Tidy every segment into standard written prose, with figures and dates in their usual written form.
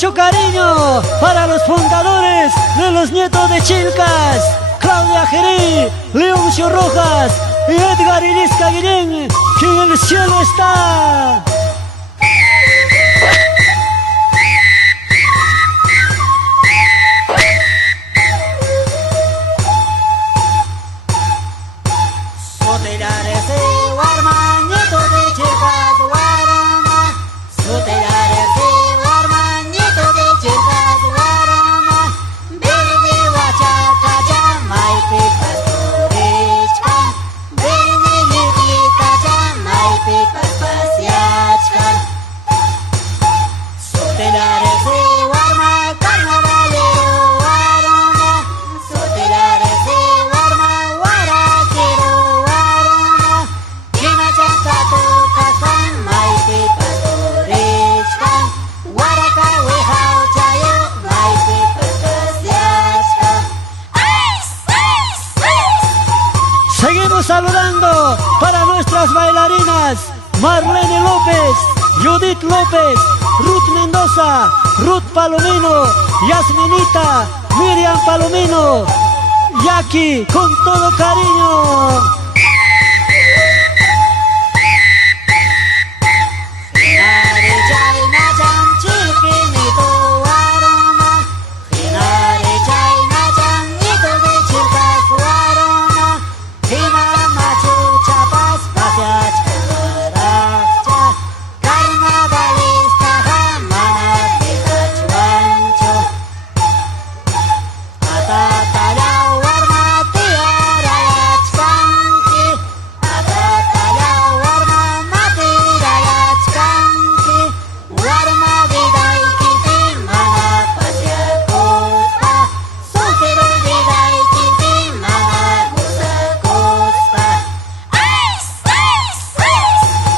mucho cariño para los fundadores de los Nietos de Chilcas, Claudia Gerí, Leoncio Rojas y Edgar Irisca Guillén, que en el cielo está. Saludando para nuestras bailarinas Marlene López, Judith López, Ruth Mendoza, Ruth Palomino, Yasminita, Miriam Palomino, Jackie, con todo cariño.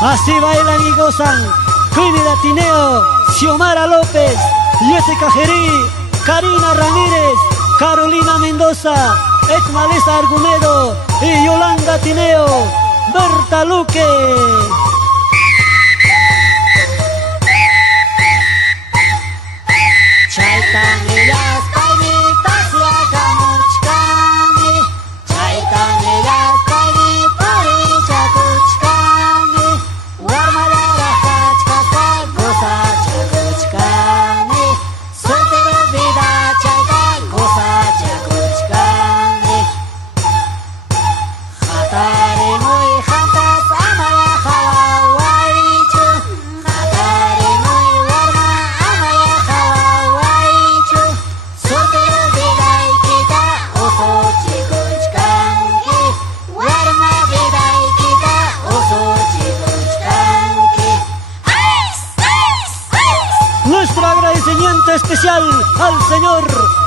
Así bailan y gozan Trinidad Tineo, Xiomara López, Jessica Gerí, Karina Ramírez, Carolina Mendoza, Etmalesa Argumedo y Yolanda Tineo, Berta Luque. Nuestro agradecimiento especial al señor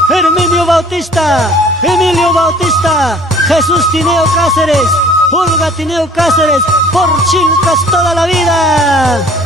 Herminio Bautista, Emilio Bautista, Jesús Tineo Cáceres, Olga Tineo Cáceres, por Chilcas toda la vida.